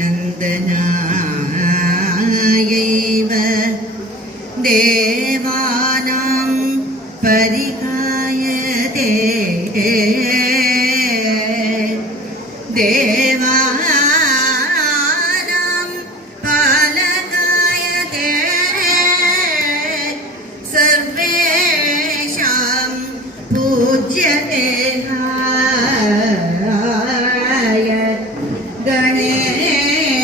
नन्दनायैव देवानां परिकायते देवानां पालकायते सर्वेषां पूज्यते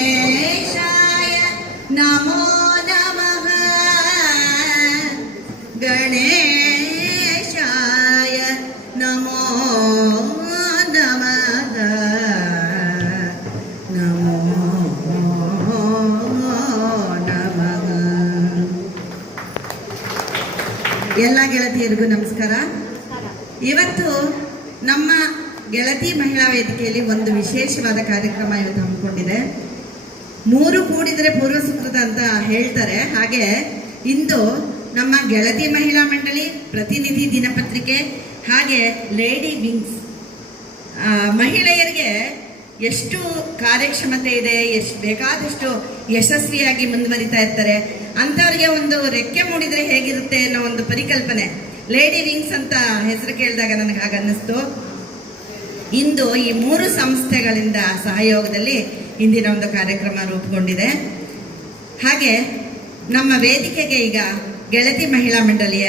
गणेशाय नमो नमः गणेशाय नमो नमः नमो नमः. ಎಲ್ಲ ಗೆಳತಿಯರಿಗೂ ನಮಸ್ಕಾರ. ಇವತ್ತು ನಮ್ಮ ಗೆಳತಿ ಮಹಿಳಾ ವೇದಿಕೆಯಲ್ಲಿ ಒಂದು ವಿಶೇಷವಾದ ಕಾರ್ಯಕ್ರಮ ಇವತ್ತು ಹಮ್ಮಿಕೊಂಡಿದೆ. 3 ಕೂಡಿದರೆ ಪೂರ್ವ ಸುಕೃತ ಅಂತ ಹೇಳ್ತಾರೆ. ಹಾಗೆ ಇಂದು ನಮ್ಮ ಗೆಳತಿ ಮಹಿಳಾ ಮಂಡಳಿ, ಪ್ರತಿನಿಧಿ ದಿನಪತ್ರಿಕೆ ಹಾಗೆ ಲೇಡಿ ವಿಂಗ್ಸ್ ಮಹಿಳೆಯರಿಗೆ ಎಷ್ಟು ಕಾರ್ಯಕ್ಷಮತೆ ಇದೆ, ಎಷ್ಟು ಬೇಕಾದಷ್ಟು ಯಶಸ್ವಿಯಾಗಿ ಮುಂದುವರಿತಾ ಇರ್ತಾರೆ. ಅಂಥವ್ರಿಗೆ ಒಂದು ರೆಕ್ಕೆ ಮೂಡಿದರೆ ಹೇಗಿರುತ್ತೆ ಅನ್ನೋ ಒಂದು ಪರಿಕಲ್ಪನೆ ಲೇಡಿ ವಿಂಗ್ಸ್ ಅಂತ ಹೆಸರು ಕೇಳಿದಾಗ ನನಗೆ ಹಾಗೆ ಅನ್ನಿಸ್ತು. ಇಂದು ಈ 3 ಸಂಸ್ಥೆಗಳಿಂದ ಸಹಯೋಗದಲ್ಲಿ ಇಂದಿನ ಒಂದು ಕಾರ್ಯಕ್ರಮ ರೂಪುಗೊಂಡಿದೆ. ಹಾಗೆ ನಮ್ಮ ವೇದಿಕೆಗೆ ಈಗ ಗೆಳತಿ ಮಹಿಳಾ ಮಂಡಳಿಯ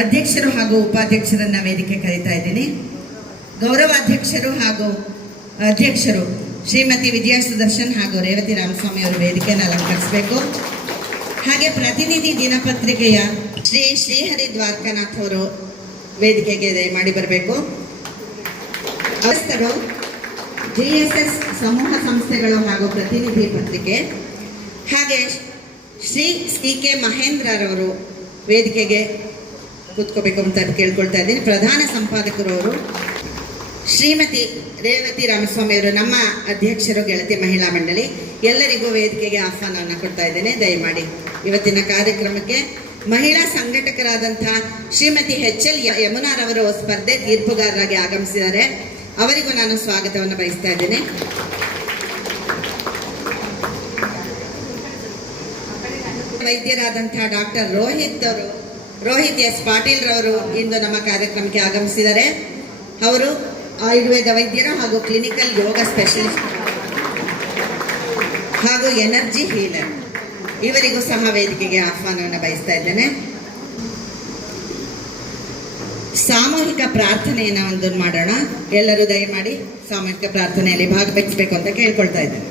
ಅಧ್ಯಕ್ಷರು ಹಾಗೂ ಉಪಾಧ್ಯಕ್ಷರನ್ನ ವೇದಿಕೆ ಕರೀತಾ ಇದ್ದೀನಿ. ಗೌರವಾಧ್ಯಕ್ಷರು ಹಾಗೂ ಅಧ್ಯಕ್ಷರು ಶ್ರೀಮತಿ ವಿಜಯ ಸುದರ್ಶನ್ ಹಾಗೂ ರೇವತಿ ರಾಮಸ್ವಾಮಿ ಅವರು ವೇದಿಕೆಯನ್ನು ಅಲಂಕರಿಸಬೇಕು. ಹಾಗೆ ಪ್ರತಿನಿಧಿ ದಿನಪತ್ರಿಕೆಯ ಶ್ರೀಹರಿ ದ್ವಾರಕಾನಾಥ್ ಅವರು ವೇದಿಕೆಗೆ ದಯಮಾಡಿ ಬರಬೇಕು. ಅವಸ್ಥರು GSS ಸಮೂಹ ಸಂಸ್ಥೆಗಳು ಹಾಗೂ ಪ್ರತಿನಿಧಿ ಪತ್ರಿಕೆ, ಹಾಗೆ ಶ್ರೀ CK ಮಹೇಂದ್ರರವರು ವೇದಿಕೆಗೆ ಕೂತ್ಕೋಬೇಕು ಅಂತ ಕೇಳ್ಕೊಳ್ತಾ ಇದ್ದೀನಿ. ಪ್ರಧಾನ ಸಂಪಾದಕರು ಅವರು ಶ್ರೀಮತಿ ರೇವತಿ ರಾಮಸ್ವಾಮಿ ಅವರು, ನಮ್ಮ ಅಧ್ಯಕ್ಷರು ಗೆಳತಿ ಮಹಿಳಾ ಮಂಡಳಿ. ಎಲ್ಲರಿಗೂ ವೇದಿಕೆಗೆ ಆಹ್ವಾನವನ್ನು ಕೊಡ್ತಾ ಇದ್ದೇನೆ. ದಯಮಾಡಿ ಇವತ್ತಿನ ಕಾರ್ಯಕ್ರಮಕ್ಕೆ ಮಹಿಳಾ ಸಂಘಟಕರಾದಂತಹ ಶ್ರೀಮತಿ HL ಯಮುನಾರವರು ಸ್ಪರ್ಧೆ ತೀರ್ಪುಗಾರರಾಗಿ ಆಗಮಿಸಿದ್ದಾರೆ. ಅವರಿಗೂ ನಾನು ಸ್ವಾಗತವನ್ನು ಬಯಸ್ತಾ ಇದ್ದೇನೆ. ವೈದ್ಯರಾದಂತಹ ಡಾಕ್ಟರ್ ರೋಹಿತ್ S ಪಾಟೀಲ್ ರವರು ಇಂದು ನಮ್ಮ ಕಾರ್ಯಕ್ರಮಕ್ಕೆ ಆಗಮಿಸಿದ್ದಾರೆ. ಅವರು ಆಯುರ್ವೇದ ವೈದ್ಯರು ಹಾಗೂ ಕ್ಲಿನಿಕಲ್ ಯೋಗ ಸ್ಪೆಷಲಿಸ್ಟ್ ಹಾಗೂ ಎನರ್ಜಿ ಹೀಲರ್. ಇವರಿಗೂ ಸಹ ವೇದಿಕೆಗೆ ಆಹ್ವಾನವನ್ನು ಬಯಸ್ತಾ ಇದ್ದೇನೆ. ಸಾಮೂಹಿಕ ಪ್ರಾರ್ಥನೆಯನ್ನು ಒಂದು ಮಾಡೋಣ. ಎಲ್ಲರೂ ದಯಮಾಡಿ ಸಾಮೂಹಿಕ ಪ್ರಾರ್ಥನೆಯಲ್ಲಿ ಭಾಗವಹಿಸಬೇಕು ಅಂತ ಕೇಳ್ಕೊಳ್ತಾ ಇದ್ದೇನೆ.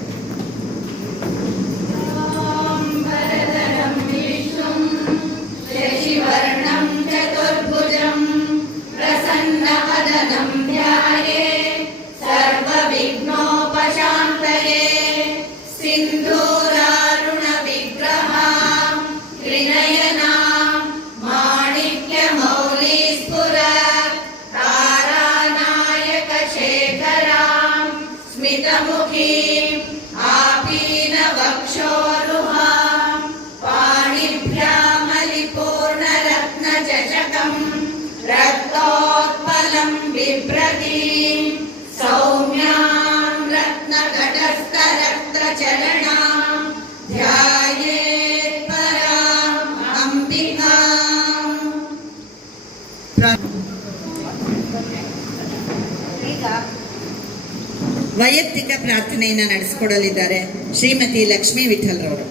ವೈಯಕ್ತಿಕ ಪ್ರಾರ್ಥನೆಯನ್ನು ನಡೆಸಿಕೊಡಲಿದ್ದಾರೆ ಶ್ರೀಮತಿ ಲಕ್ಷ್ಮೀ ವಿಠಲ್ ರವರು.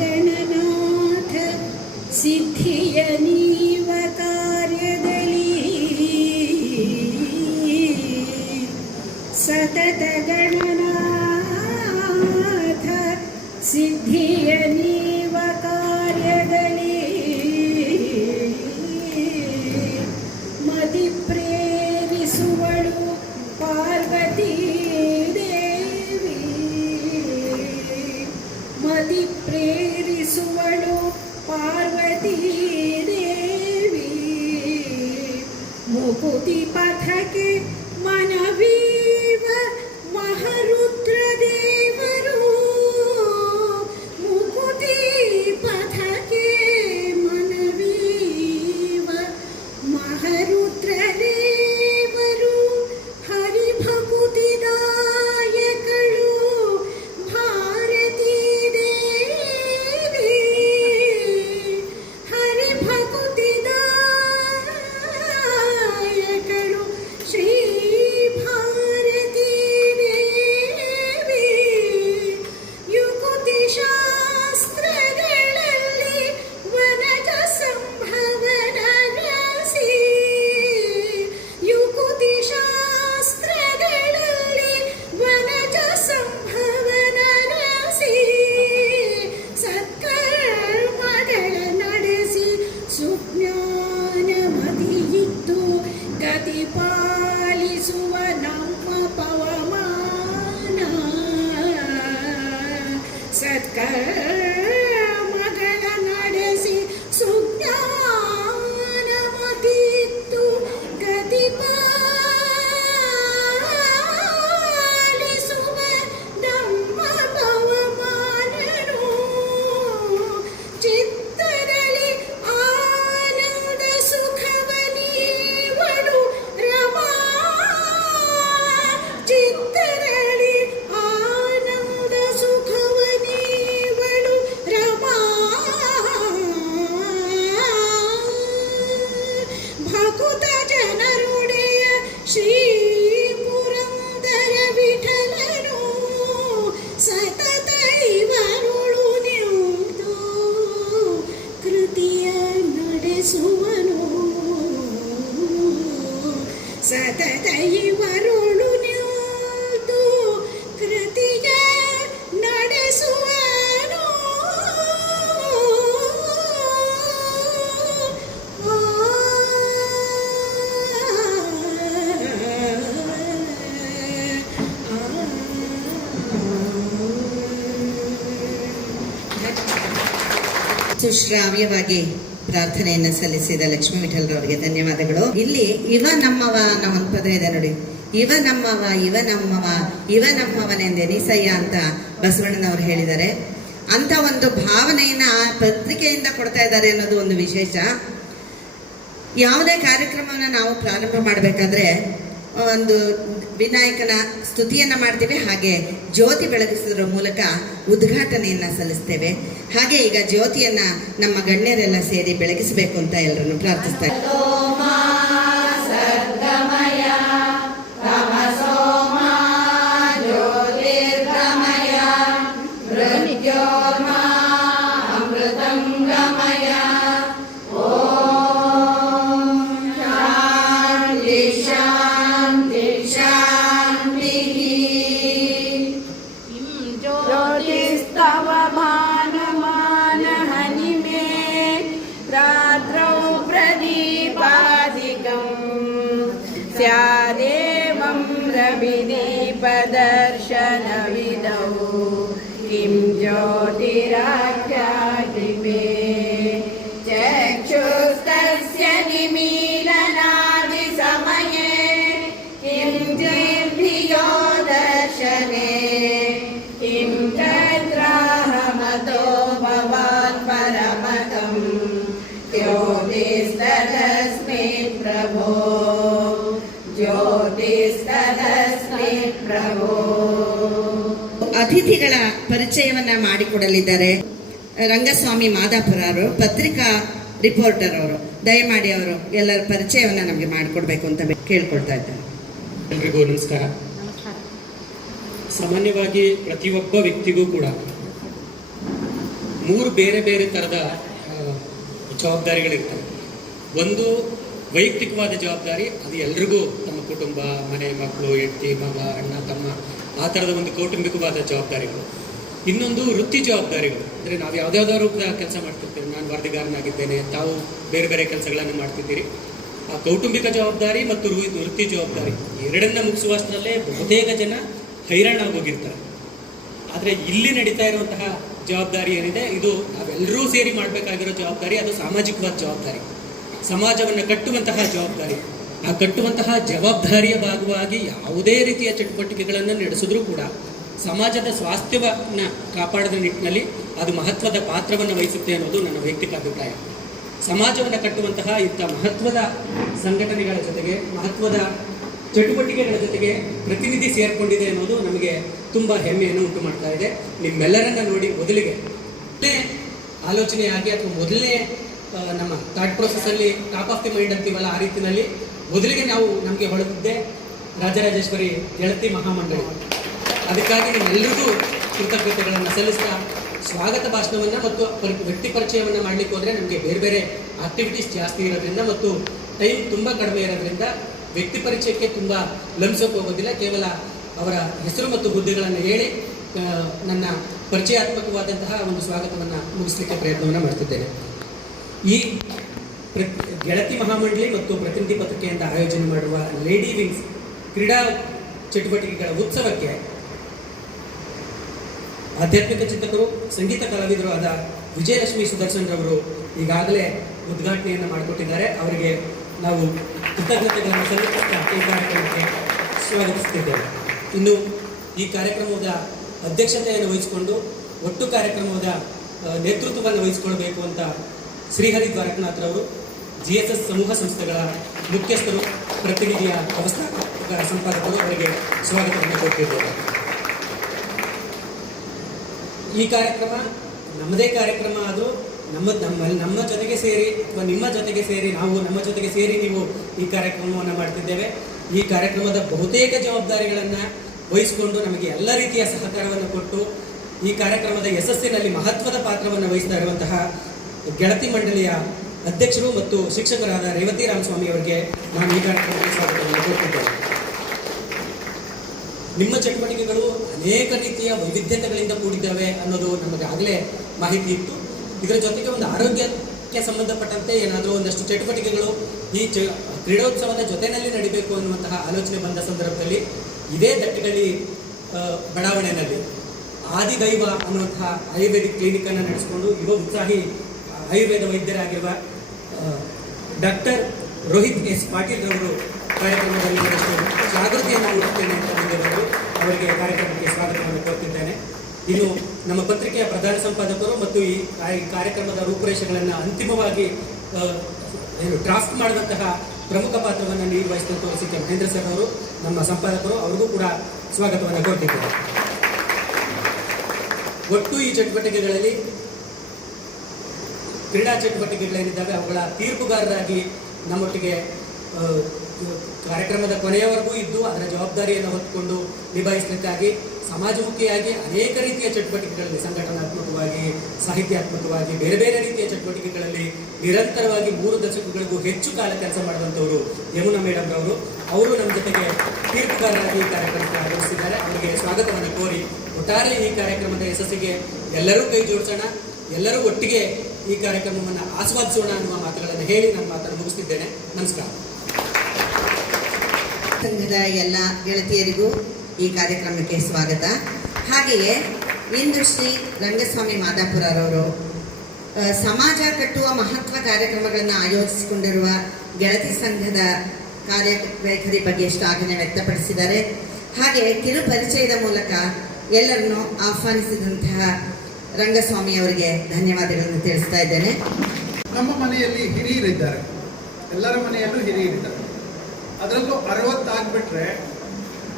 ಗಣನಾಥ ಸಿದ್ಧಿಯ ನೀವ ಕಾರ್ಯದಲ್ಲಿ ಸತತ ಗಣನಾಥ ಸಿದ್ಧಿಯ ನೀವ ಕಾರ್ಯದಲ್ಲಿ ಮದಿ ಪ್ರೇರಿಸುವಳು ಪಾರ್ವತಿ ದೇವಿ, ಮದಿ ಪ್ರೇರಿಸುವಳು ಪಾರ್ವತಿ ದೇವಿ, ಮುಕುತಿ ಪಥಕ್ಕೆ ಮನವೀವ ಮಹರುದ್ರ ದೇವರು, ಮುಕುತಿ ಪಥಕ್ಕೆ ಮನವೀವ ಮಹರುದ್ರ ದೇವರು, ಹರಿಭಕುತಿದಾಯಕ ಸತತ ಇವರುಳು ನಿಂತು ಕೃತಿಯ ನಡೆಸುವನು. ಸುಶ್ರಾವ್ಯವಾಗಿ ಪ್ರಾರ್ಥನೆಯನ್ನು ಸಲ್ಲಿಸಿದ ಲಕ್ಷ್ಮೀ ವಿಠಲರವರಿಗೆ ಧನ್ಯವಾದಗಳು. ಇಲ್ಲಿ ಇವ ನಮ್ಮವ ಅನ್ನೋ ಒಂದು ಪದ ಇದೆ ನೋಡಿ. ಇವ ನಮ್ಮವ, ಇವ ನಮ್ಮವ, ಇವ ನಮ್ಮವನೆಂದೆನಿಸಯ್ಯ ಅಂತ ಬಸವಣ್ಣನವರು ಹೇಳಿದ್ದಾರೆ. ಅಂತ ಒಂದು ಭಾವನೆಯನ್ನ ಪತ್ರಿಕೆಯಿಂದ ಕೊಡ್ತಾ ಇದ್ದಾರೆ ಅನ್ನೋದು ಒಂದು ವಿಶೇಷ. ಯಾವುದೇ ಕಾರ್ಯಕ್ರಮವನ್ನು ನಾವು ಪ್ರಾರಂಭ ಮಾಡಬೇಕಾದ್ರೆ ಒಂದು ವಿನಾಯಕನ ಸ್ತುತಿಯನ್ನ ಮಾಡ್ತೇವೆ, ಹಾಗೆ ಜ್ಯೋತಿ ಬೆಳಗಿಸೋದ್ರ ಮೂಲಕ ಉದ್ಘಾಟನೆಯನ್ನ ಸಲ್ಲಿಸ್ತೇವೆ. ಹಾಗೆ ಈಗ ಜ್ಯೋತಿಯನ್ನ ನಮ್ಮ ಗಣ್ಯರೆಲ್ಲ ಸೇರಿ ಬೆಳಗಿಸಬೇಕು ಅಂತ ಎಲ್ಲರನ್ನು ಪ್ರಾರ್ಥಿಸ್ತಾ ज्योतिस्तव भानमानहनिमे रात्रौ प्रदीपादिकं स्यादेवं रविदीपदर्शनविदौ किं ज्योतिराख्याति मे चक्षुस्तस्य निमीलनादिसमये किं धियो दर्शने किं तत्राहमतो भवान् परमतं ज्योतिस्तदस्मि प्रभो ज्योतिस्तदस्मि प्रभो. ಅತಿಥಿಗಳ ಪರಿಚಯವನ್ನ ಮಾಡಿಕೊಡಲಿದ್ದಾರೆ ರಂಗಸ್ವಾಮಿ ಮಾದಾಪುರ ಅವರು, ಪತ್ರಿಕಾ ರಿಪೋರ್ಟರ್ ಅವರು. ದಯಮಾಡಿ ಅವರು ಎಲ್ಲರ ಪರಿಚಯವನ್ನ ನಮಗೆ ಮಾಡಿಕೊಡ್ಬೇಕು ಅಂತ ಕೇಳ್ಕೊಳ್ತಾ ಇದ್ದಾರೆ. ಎಲ್ರಿಗೂ ನಮಸ್ಕಾರ. ಸಾಮಾನ್ಯವಾಗಿ ಪ್ರತಿಯೊಬ್ಬ ವ್ಯಕ್ತಿಗೂ ಕೂಡ 3 ಬೇರೆ ಬೇರೆ ಥರದ ಜವಾಬ್ದಾರಿಗಳಿರ್ತವೆ. ಒಂದು ವೈಯಕ್ತಿಕವಾದ ಜವಾಬ್ದಾರಿ, ಅದು ಎಲ್ರಿಗೂ ತಮ್ಮ ಕುಟುಂಬ, ಮನೆ, ಮಕ್ಕಳು, ಹೆಂಡತಿ, ಮಗ, ಅಣ್ಣ, ತಮ್ಮ, ಆ ಥರದ ಒಂದು ಕೌಟುಂಬಿಕವಾದ ಜವಾಬ್ದಾರಿಗಳು. ಇನ್ನೊಂದು ವೃತ್ತಿ ಜವಾಬ್ದಾರಿಗಳು, ಅಂದರೆ ನಾವು ಯಾವುದ್ಯಾವ್ದಾದ್ರು ಕೆಲಸ ಮಾಡ್ತಿರ್ತೀವಿ. ನಾನು ವರದಿಗಾರನಾಗಿದ್ದೇನೆ, ತಾವು ಬೇರೆ ಬೇರೆ ಕೆಲಸಗಳನ್ನು ಮಾಡ್ತಿದ್ದೀರಿ. ಆ ಕೌಟುಂಬಿಕ ಜವಾಬ್ದಾರಿ ಮತ್ತು ವೃತ್ತಿ ಜವಾಬ್ದಾರಿ ಎರಡನ್ನ ಮುಗಿಸುವಷ್ಟರಲ್ಲೇ ಬಹುತೇಕ ಜನ ಹೈರಾಣಾಗೋಗಿರ್ತಾರೆ. ಆದರೆ ಇಲ್ಲಿ ನಡೀತಾ ಇರುವಂತಹ ಜವಾಬ್ದಾರಿ ಏನಿದೆ, ಇದು ನಾವೆಲ್ಲರೂ ಸೇರಿ ಮಾಡಬೇಕಾಗಿರೋ ಜವಾಬ್ದಾರಿ. ಅದು ಸಾಮಾಜಿಕವಾದ ಜವಾಬ್ದಾರಿ, ಸಮಾಜವನ್ನು ಕಟ್ಟುವಂತಹ ಜವಾಬ್ದಾರಿ. ಆ ಕಟ್ಟುವಂತಹ ಜವಾಬ್ದಾರಿಯ ಭಾಗವಾಗಿ ಯಾವುದೇ ರೀತಿಯ ಚಟುವಟಿಕೆಗಳನ್ನು ನಡೆಸಿದ್ರೂ ಕೂಡ ಸಮಾಜದ ಸ್ವಾಸ್ಥ್ಯವನ್ನು ಕಾಪಾಡದ ನಿಟ್ಟಿನಲ್ಲಿ ಅದು ಮಹತ್ವದ ಪಾತ್ರವನ್ನು ವಹಿಸುತ್ತೆ ಅನ್ನೋದು ನನ್ನ ವೈಯಕ್ತಿಕ ಅಭಿಪ್ರಾಯ. ಸಮಾಜವನ್ನು ಕಟ್ಟುವಂತಹ ಇಂಥ ಮಹತ್ವದ ಸಂಘಟನೆಗಳ ಜೊತೆಗೆ, ಮಹತ್ವದ ಚಟುವಟಿಕೆಗಳ ಜೊತೆಗೆ ಪ್ರತಿನಿಧಿ ಸೇರಿಕೊಂಡಿದೆ ಅನ್ನೋದು ನಮಗೆ ತುಂಬ ಹೆಮ್ಮೆಯನ್ನು ಉಂಟು ಮಾಡ್ತಾ ಇದೆ. ನಿಮ್ಮೆಲ್ಲರನ್ನ ನೋಡಿ ಮೊದಲಿಗೆ ಆಲೋಚನೆಯಾಗಿ ಅಥವಾ ಮೊದಲನೇ ನಮ್ಮ ಥಾಟ್ ಪ್ರೊಸೆಸ್ಸಲ್ಲಿ ಟಾಪ್ ಆಫ್ ದಿ ಮೈಂಡ್ ಅಂತೀವಲ್ಲ, ಆ ರೀತಿಯಲ್ಲಿ ಮೊದಲಿಗೆ ನಮಗೆ ಹೊಳೆದಿದ್ದೆ ರಾಜರಾಜೇಶ್ವರಿ ಗೆಳತಿ ಮಹಾಮಂಡಳಿ. ಅದಕ್ಕಾಗಿ ನಿಮ್ಮೆಲ್ಲರಿಗೂ ಕೃತಜ್ಞತೆಗಳನ್ನು ಸಲ್ಲಿಸ್ತಾ ಸ್ವಾಗತ ಭಾಷಣವನ್ನು ಮತ್ತು ವ್ಯಕ್ತಿ ಪರಿಚಯವನ್ನು ಮಾಡಲಿಕ್ಕೆ ಹೋದರೆ ನಮಗೆ ಬೇರೆ ಬೇರೆ ಆಕ್ಟಿವಿಟೀಸ್ ಜಾಸ್ತಿ ಇರೋದ್ರಿಂದ ಮತ್ತು ಟೈಮ್ ತುಂಬ ಕಡಿಮೆ ಇರೋದ್ರಿಂದ ವ್ಯಕ್ತಿ ಪರಿಚಯಕ್ಕೆ ತುಂಬ ಲಂಬಿಸೋಕೆ ಹೋಗೋದಿಲ್ಲ. ಕೇವಲ ಅವರ ಹೆಸರು ಮತ್ತು ಹುದ್ದೆಗಳನ್ನು ಹೇಳಿ ನನ್ನ ಪರಿಚಯಾತ್ಮಕವಾದಂತಹ ಒಂದು ಸ್ವಾಗತವನ್ನು ಮುಗಿಸಲಿಕ್ಕೆ ಪ್ರಯತ್ನವನ್ನು ಮಾಡ್ತಿದ್ದೇನೆ. ಈ ಗೆಳತಿ ಮಹಾಮಂಡಳಿ ಮತ್ತು ಪ್ರತಿನಿಧಿ ಪತ್ರಿಕೆಯಿಂದ ಆಯೋಜನೆ ಮಾಡುವ ಲೇಡಿ ವಿಂಗ್ಸ್ ಕ್ರೀಡಾ ಚಟುವಟಿಕೆಗಳ ಉತ್ಸವಕ್ಕೆ ಆಧ್ಯಾತ್ಮಿಕ ಚಿಂತಕರು, ಸಂಗೀತ ಕಲಾವಿದರು ಆದ ವಿಜಯಲಕ್ಷ್ಮಿ ಸುದರ್ಶನ್ ರವರು ಈಗಾಗಲೇ ಉದ್ಘಾಟನೆಯನ್ನು ಮಾಡಿಕೊಟ್ಟಿದ್ದಾರೆ. ಅವರಿಗೆ ನಾವು ಕೃತಜ್ಞತೆಗಳನ್ನು ಸಲ್ಲಿಸುತ್ತಾ ಈ ಕಾರ್ಯಕ್ರಮಕ್ಕೆ ಸ್ವಾಗತಿಸುತ್ತಿದ್ದೇವೆ. ಇನ್ನು ಈ ಕಾರ್ಯಕ್ರಮದ ಅಧ್ಯಕ್ಷತೆಯನ್ನು ವಹಿಸಿಕೊಂಡು ಒಟ್ಟು ಕಾರ್ಯಕ್ರಮದ ನೇತೃತ್ವವನ್ನು ವಹಿಸಿಕೊಳ್ಬೇಕು ಅಂತ ಶ್ರೀಹರಿ ದ್ವಾರಕನಾಥ್ರವರು, GSS ಸಮೂಹ ಸಂಸ್ಥೆಗಳ ಮುಖ್ಯಸ್ಥರು, ಪ್ರತಿನಿಧಿಯ ವ್ಯವಸ್ಥಾಪಕ ಸಂಪಾದಕರು, ಅವರಿಗೆ ಸ್ವಾಗತವನ್ನು ಕೊಟ್ಟಿದ್ದೇವೆ. ಈ ಕಾರ್ಯಕ್ರಮ ನಮ್ಮದೇ ಕಾರ್ಯಕ್ರಮ ಆದರೂ ನಮ್ಮ ಜೊತೆಗೆ ಸೇರಿ ಅಥವಾ ನಿಮ್ಮ ಜೊತೆಗೆ ಸೇರಿ ನಮ್ಮ ಜೊತೆಗೆ ಸೇರಿ ನೀವು ಈ ಕಾರ್ಯಕ್ರಮವನ್ನು ಮಾಡ್ತಿದ್ದೇವೆ. ಈ ಕಾರ್ಯಕ್ರಮದ ಬಹುತೇಕ ಜವಾಬ್ದಾರಿಗಳನ್ನು ವಹಿಸಿಕೊಂಡು ನಮಗೆ ಎಲ್ಲ ರೀತಿಯ ಸಹಕಾರವನ್ನು ಕೊಟ್ಟು ಈ ಕಾರ್ಯಕ್ರಮದ ಯಶಸ್ಸಿನಲ್ಲಿ ಮಹತ್ವದ ಪಾತ್ರವನ್ನು ವಹಿಸ್ತಾ ಇರುವಂತಹ ಗೆಳತಿ ಮಂಡಳಿಯ ಅಧ್ಯಕ್ಷರು ಮತ್ತು ಶಿಕ್ಷಕರಾದ ರೇವತಿ ರಾಮಸ್ವಾಮಿ ಅವರಿಗೆ ನಾನು ಈ ಕಾರ್ಯಕ್ರಮಕ್ಕೆ ಸ್ವಾಗತವನ್ನು ಕೋರುತ್ತಿದ್ದೇನೆ. ನಿಮ್ಮ ಚಟುವಟಿಕೆಗಳು ಅನೇಕ ರೀತಿಯ ವೈವಿಧ್ಯತೆಗಳಿಂದ ಕೂಡಿದ್ದಾವೆ ಅನ್ನೋದು ನಮಗೆ ಆಗಲೇ ಮಾಹಿತಿ ಇತ್ತು. ಇದರ ಜೊತೆಗೆ ಒಂದು ಆರೋಗ್ಯಕ್ಕೆ ಸಂಬಂಧಪಟ್ಟಂತೆ ಏನಾದರೂ ಒಂದಷ್ಟು ಚಟುವಟಿಕೆಗಳು ಈ ಕ್ರೀಡೋತ್ಸವದ ಜೊತೆಯಲ್ಲಿ ನಡೀಬೇಕು ಅನ್ನುವಂತಹ ಆಲೋಚನೆ ಬಂದ ಸಂದರ್ಭದಲ್ಲಿ ಇದೇ ದಟ್ಟಗಳ್ಳಿ ಬಡಾವಣೆಯಲ್ಲಿ ಆದಿದೈವ ಅನ್ನುವಂತಹ ಆಯುರ್ವೇದಿಕ್ ಕ್ಲಿನಿಕನ್ನು ನಡೆಸಿಕೊಂಡು ಯುವ ಉತ್ಸಾಹಿ ಆಯುರ್ವೇದ ವೈದ್ಯರಾಗಿರುವ ಡಾಕ್ಟರ್ ರೋಹಿತ್ ಎಸ್ ಪಾಟೀಲ್ ರವರು ಕಾರ್ಯಕ್ರಮದಲ್ಲಿ ಒಂದಷ್ಟು ಜಾಗೃತಿಯನ್ನು ಮೂಡಿಸುತ್ತೇನೆ ಅಂತ ಹೇಳಿದರು. ಅವರಿಗೆ ಕಾರ್ಯಕ್ರಮಕ್ಕೆ ಸ್ವಾಗತವನ್ನು ಕೋರುತ್ತಿದ್ದೇನೆ. ಇನ್ನು ನಮ್ಮ ಪತ್ರಿಕೆಯ ಪ್ರಧಾನ ಸಂಪಾದಕರು ಮತ್ತು ಈ ಕಾರ್ಯಕ್ರಮದ ರೂಪುರೇಷೆಗಳನ್ನು ಅಂತಿಮವಾಗಿ ಡ್ರಾಫ್ಟ್ ಮಾಡಿದಂತಹ ಪ್ರಮುಖ ಪಾತ್ರವನ್ನು ನಿರ್ವಹಿಸಿದಂಥ ಸಿ ಕೆ ಮಹೇಂದ್ರ ಸರ್ ಅವರು ನಮ್ಮ ಸಂಪಾದಕರು, ಅವ್ರಿಗೂ ಕೂಡ ಸ್ವಾಗತವನ್ನು ಕೋರುತ್ತಿದ್ದೇನೆ. ಒಟ್ಟು ಈ ಚಟುವಟಿಕೆಗಳಲ್ಲಿ ಕ್ರೀಡಾ ಚಟುವಟಿಕೆಗಳೇನಿದ್ದಾವೆ ಅವುಗಳ ತೀರ್ಪುಗಾರರಾಗಿ ನಮ್ಮೊಟ್ಟಿಗೆ ಕಾರ್ಯಕ್ರಮದ ಕೊನೆಯವರೆಗೂ ಇದ್ದು ಅದರ ಜವಾಬ್ದಾರಿಯನ್ನು ಹೊತ್ತುಕೊಂಡು ನಿಭಾಯಿಸಲಿಕ್ಕಾಗಿ ಸಮಾಜಮುಖಿಯಾಗಿ ಅನೇಕ ರೀತಿಯ ಚಟುವಟಿಕೆಗಳಲ್ಲಿ ಸಂಘಟನಾತ್ಮಕವಾಗಿ, ಸಾಹಿತ್ಯಾತ್ಮಕವಾಗಿ, ಬೇರೆ ಬೇರೆ ರೀತಿಯ ಚಟುವಟಿಕೆಗಳಲ್ಲಿ ನಿರಂತರವಾಗಿ 3 ದಶಕಗಳಿಗೂ ಹೆಚ್ಚು ಕಾಲ ಕೆಲಸ ಮಾಡಿದಂಥವರು ಯಮುನಾ ಮೇಡಮ್ ರವರು. ಅವರು ನಮ್ಮ ಜೊತೆಗೆ ತೀರ್ಪುಗಾರರಾಗಿ ಈ ಕಾರ್ಯಕ್ರಮಕ್ಕೆ ಆಗಮಿಸಿದ್ದಾರೆ. ಅವರಿಗೆ ಸ್ವಾಗತವನ್ನು ಕೋರಿ ಒಟ್ಟಾರೆ ಈ ಕಾರ್ಯಕ್ರಮದ ಯಶಸ್ಸಿಗೆ ಎಲ್ಲರೂ ಕೈ ಜೋಡಿಸೋಣ, ಎಲ್ಲರೂ ಒಟ್ಟಿಗೆ ಈ ಕಾರ್ಯಕ್ರಮವನ್ನು ಆಸ್ವಾದಿಸೋಣ ಅನ್ನುವ ಮಾತುಗಳನ್ನು ಹೇಳಿ ನನ್ನ ಮಾತನ್ನು ಮುಗಿಸ್ತಿದ್ದೇನೆ. ನಮಸ್ಕಾರ. ಸಂಘದ ಎಲ್ಲ ಗೆಳತಿಯರಿಗೂ ಈ ಕಾರ್ಯಕ್ರಮಕ್ಕೆ ಸ್ವಾಗತ. ಹಾಗೆಯೇ ಇಂದು ಶ್ರೀ ರಂಗಸ್ವಾಮಿ ಮಾದಾಪುರರವರು ಸಮಾಜ ಕಟ್ಟುವ ಮಹತ್ವ ಕಾರ್ಯಕ್ರಮಗಳನ್ನು ಆಯೋಜಿಸಿಕೊಂಡಿರುವ ಗೆಳತಿ ಸಂಘದ ಕಾರ್ಯವೈಖರಿ ಬಗ್ಗೆ ಶ್ಲಾಘನೆ ವ್ಯಕ್ತಪಡಿಸಿದ್ದಾರೆ. ಹಾಗೆ ಕಿರು ಪರಿಚಯದ ಮೂಲಕ ಎಲ್ಲರನ್ನು ಆಹ್ವಾನಿಸಿದಂತಹ ರಂಗಸ್ವಾಮಿ ಅವರಿಗೆ ಧನ್ಯವಾದಗಳನ್ನು ತಿಳಿಸ್ತಾ ಇದ್ದೇನೆ. ನಮ್ಮ ಮನೆಯಲ್ಲಿ ಹಿರಿಯರಿದ್ದಾರೆ, ಎಲ್ಲರ ಮನೆಯಲ್ಲೂ ಹಿರಿಯರಿದ್ದಾರೆ. ಅದರಲ್ಲೂ 60 ಆಗಿಬಿಟ್ರೆ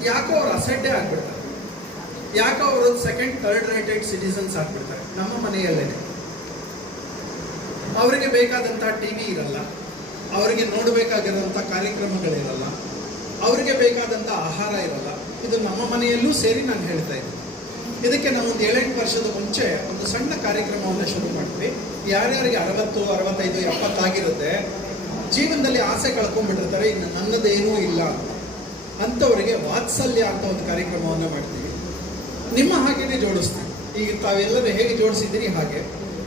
ಯಾಕೋ ಅವ್ರು ಅಸಡ್ಡೆ ಆಗಿಬಿಡ್ತಾರೆ, ಯಾಕೋ ಅವರು ಸೆಕೆಂಡ್ ಥರ್ಡ್ ರೇಟೆಡ್ ಸಿಟಿಸನ್ಸ್ ಆಗಿಬಿಡ್ತಾರೆ. ನಮ್ಮ ಮನೆಯಲ್ಲೇನೆ ಅವರಿಗೆ ಬೇಕಾದಂಥ ಟಿ ವಿ ಇರಲ್ಲ, ಅವರಿಗೆ ನೋಡಬೇಕಾಗಿರೋಂಥ ಕಾರ್ಯಕ್ರಮಗಳಿರಲ್ಲ, ಅವರಿಗೆ ಬೇಕಾದಂಥ ಆಹಾರ ಇರಲ್ಲ. ಇದು ನಮ್ಮ ಮನೆಯಲ್ಲೂ ಸೇರಿ ನಾನು ಹೇಳ್ತಾ ಇದ್ದೀನಿ. ಇದಕ್ಕೆ ನಾವೊಂದು 7-8 ವರ್ಷದ ಮುಂಚೆ ಒಂದು ಸಣ್ಣ ಕಾರ್ಯಕ್ರಮವನ್ನು ಶುರು ಮಾಡಿದ್ವಿ. ಯಾರ್ಯಾರಿಗೆ 60, 65, 70 ಆಗಿರುತ್ತೆ, ಜೀವನದಲ್ಲಿ ಆಸೆ ಕಳ್ಕೊಂಡ್ಬಿಟ್ಟಿರ್ತಾರೆ, ಇನ್ನು ನನ್ನದೇನೂ ಇಲ್ಲ ಅಂಥವರಿಗೆ ವಾತ್ಸಲ್ಯ ಅಂತ ಒಂದು ಕಾರ್ಯಕ್ರಮವನ್ನು ಮಾಡ್ತೀವಿ. ನಿಮ್ಮ ಹಾಗೇನೆ ಜೋಡಿಸ್ತೀವಿ. ಈಗ ತಾವೆಲ್ಲರೂ ಹೇಗೆ ಜೋಡಿಸಿದ್ದೀರಿ ಹಾಗೆ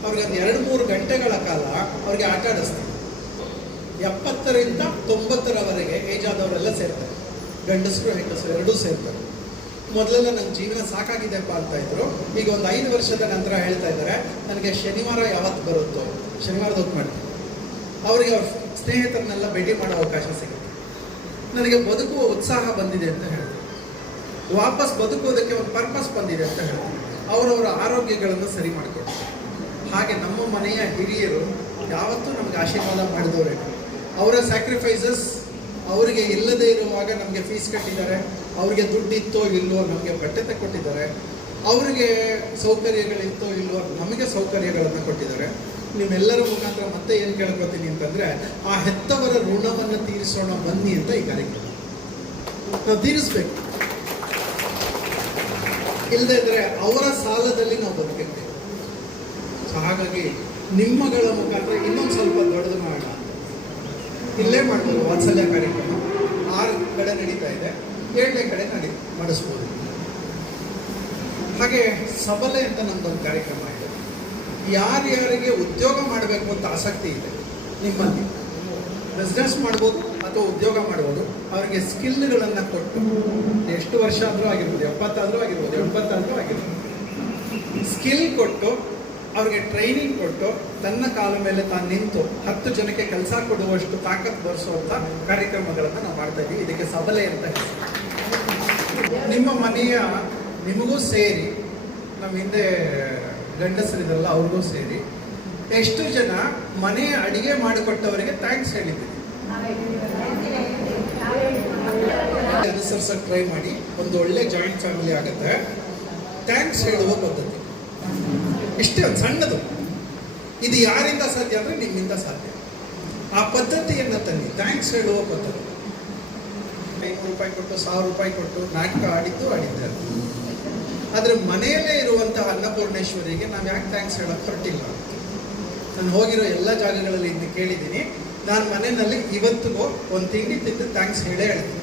ಅವ್ರಿಗೆ ಒಂದು 2-3 ಗಂಟೆಗಳ ಕಾಲ ಅವ್ರಿಗೆ ಆಟ ಆಡಿಸ್ತೀವಿ. 70ರಿಂದ 90ರವರೆಗೆ ಏಜ್ ಆದವರೆಲ್ಲ ಸೇರ್ತಾರೆ, ಗಂಡಸರು ಹೆಂಗಸರು ಎರಡೂ ಸೇರ್ತಾರೆ. ಮೊದಲೆಲ್ಲ ನನ್ನ ಜೀವನ ಸಾಕಾಗಿದೆಪ್ಪ ಅಂತ ಇದ್ರು. ಈಗ ಒಂದು 5 ವರ್ಷದ ನಂತರ ಹೇಳ್ತಾ ಇದ್ದಾರೆ, ನನಗೆ ಶನಿವಾರ ಯಾವತ್ತು ಬರುತ್ತೋ ಶನಿವಾರದ ಹೊತ್ತು ಮಾಡ್ತೀನಿ. ಅವರಿಗೆ ಅವ್ರ ಸ್ನೇಹಿತರನ್ನೆಲ್ಲ ಭೇಟಿ ಮಾಡೋ ಅವಕಾಶ ಸಿಗುತ್ತೆ. ನನಗೆ ಬದುಕುವ ಉತ್ಸಾಹ ಬಂದಿದೆ ಅಂತ ಹೇಳ್ತಾರೆ, ವಾಪಸ್ ಬದುಕೋದಕ್ಕೆ ಒಂದು ಪರ್ಪಸ್ ಬಂದಿದೆ ಅಂತ ಹೇಳ್ತಾರೆ. ಅವರವರ ಆರೋಗ್ಯಗಳನ್ನು ಸರಿ ಮಾಡಿಕೊಡ್ತಾರೆ. ಹಾಗೆ ನಮ್ಮ ಮನೆಯ ಹಿರಿಯರು ಯಾವತ್ತೂ ನಮಗೆ ಆಶೀರ್ವಾದ ಮಾಡಿದವರೇ. ಅವರ ಸ್ಯಾಕ್ರಿಫೈಸಸ್, ಅವರಿಗೆ ಇಲ್ಲದೇ ಇರುವಾಗ ನಮಗೆ ಫೀಸ್ ಕಟ್ಟಿದ್ದಾರೆ, ಅವರಿಗೆ ದುಡ್ಡಿತ್ತೋ ಇಲ್ಲವೋ ನಮಗೆ ಬಟ್ಟೆ ಕೊಟ್ಟಿದ್ದಾರೆ, ಅವರಿಗೆ ಸೌಕರ್ಯಗಳಿತ್ತೋ ಇಲ್ಲವೋ ನಮಗೆ ಸೌಕರ್ಯಗಳನ್ನು ಕೊಟ್ಟಿದ್ದಾರೆ. ನಿಮ್ಮೆಲ್ಲರ ಮುಖಾಂತರ ಮತ್ತೆ ಏನು ಕೇಳ್ಕೊತೀನಿ ಅಂತಂದರೆ, ಆ ಹೆತ್ತವರ ಋಣವನ್ನು ತೀರಿಸೋಣ ಬನ್ನಿ ಅಂತ ಈ ಕಾರ್ಯಕ್ರಮ ನಾವು ತೀರಿಸ್ಬೇಕು. ಇಲ್ಲದೇ ಇದ್ದರೆ ಅವರ ಸಾಲದಲ್ಲಿ ನಾವು ಬದುಕಿರ್ತೇವೆ. ಸೊ ಹಾಗಾಗಿ ನಿಮ್ಮಗಳ ಮುಖಾಂತರ ಇನ್ನೊಂದು ಸ್ವಲ್ಪ ದೊಡ್ಡದು ಮಾಡೋಣ. ಇಲ್ಲೇ ಮಾಡ್ಬೋದು ವಾತ್ಸಲ್ಯ ಕಾರ್ಯಕ್ರಮ 6 ಕಡೆ ನಡೀತಾ ಇದೆ, 7ನೇ ಕಡೆ ಮಾಡಿಸ್ಬೋದು. ಹಾಗೆ ಸಬಲೆ ಅಂತ ನಮ್ದೊಂದು ಕಾರ್ಯಕ್ರಮ ಇದೆ. ಯಾರ್ಯಾರಿಗೆ ಉದ್ಯೋಗ ಮಾಡಬೇಕು ಅಂತ ಆಸಕ್ತಿ ಇದೆ, ನಿಮ್ಮಲ್ಲಿ ಬಿಸ್ನೆಸ್ ಮಾಡ್ಬೋದು ಅಥವಾ ಉದ್ಯೋಗ ಮಾಡ್ಬೋದು, ಅವರಿಗೆ ಸ್ಕಿಲ್ಗಳನ್ನು ಕೊಟ್ಟು, ಎಷ್ಟು ವರ್ಷ ಆದರೂ ಆಗಿರ್ಬೋದು, 70 ಆದರೂ ಆಗಿರ್ಬೋದು, 80 ಆದರೂ ಆಗಿರ್ಬೋದು, ಸ್ಕಿಲ್ ಕೊಟ್ಟು ಅವ್ರಿಗೆ ಟ್ರೈನಿಂಗ್ ಕೊಟ್ಟು ತನ್ನ ಕಾಲ ಮೇಲೆ ತಾನು ನಿಂತು 10 ಜನಕ್ಕೆ ಕೆಲಸ ಕೊಡುವಷ್ಟು ತಾಕತ್ತು ಬರೆಸುವಂಥ ಕಾರ್ಯಕ್ರಮಗಳನ್ನು ನಾವು ಮಾಡ್ತಾ ಇದ್ದೀವಿ. ಇದಕ್ಕೆ ಸಬಲೆ ಅಂತ ಹೆಸರು. ನಿಮ್ಮ ಮನೆಯ ನಿಮಗೂ ಸೇರಿ, ನಮ್ಮ ಹಿಂದೆ ಗಂಡಸರಿದ್ರಲ್ಲ ಅವ್ರಿಗೂ ಸೇರಿ, ಎಷ್ಟು ಜನ ಮನೆಯ ಅಡಿಗೆ ಮಾಡಿಕೊಟ್ಟವರಿಗೆ ಥ್ಯಾಂಕ್ಸ್ ಹೇಳಿದ್ದೀವಿ. ಅನುಸರಿಸೋಕೆ ಟ್ರೈ ಮಾಡಿ, ಒಂದು ಒಳ್ಳೆ ಜಾಯಿಂಟ್ ಫ್ಯಾಮಿಲಿ ಆಗುತ್ತೆ. ಥ್ಯಾಂಕ್ಸ್ ಹೇಳುವ ಪದ್ಧತಿ ಇಷ್ಟೇ, ಒಂದು ಸಣ್ಣದು. ಇದು ಯಾರಿಂದ ಸಾಧ್ಯ ಅಂದರೆ ನಿಮ್ಮಿಂದ ಸಾಧ್ಯ. ಆ ಪದ್ಧತಿಯನ್ನು ತನ್ನಿ, ಥ್ಯಾಂಕ್ಸ್ ಹೇಳುವ ಪದ್ಧತಿ. 500 ರೂಪಾಯಿ ಕೊಟ್ಟು 1000 ರೂಪಾಯಿ ಕೊಟ್ಟು ನಾಟಕ ಆಡಿದ್ದಾರೆ. ಆದರೆ ಮನೆಯಲ್ಲೇ ಇರುವಂತಹ ಅನ್ನಪೂರ್ಣೇಶ್ವರಿಗೆ ನಾವು ಯಾಕೆ ಥ್ಯಾಂಕ್ಸ್ ಹೇಳೋಕ್ಕೆ ಹೊರಟಿಲ್ಲ? ನಾನು ಹೋಗಿರೋ ಎಲ್ಲ ಜಾಗಗಳಲ್ಲಿ ಇದ್ದು ಕೇಳಿದ್ದೀನಿ. ನಾನು ಮನೆಯಲ್ಲಿ ಇವತ್ತಿಗೂ ಒಂದು ತಿಂಡಿ ತಿಂದು ಥ್ಯಾಂಕ್ಸ್ ಹೇಳೇ ಹೇಳ್ತೀನಿ.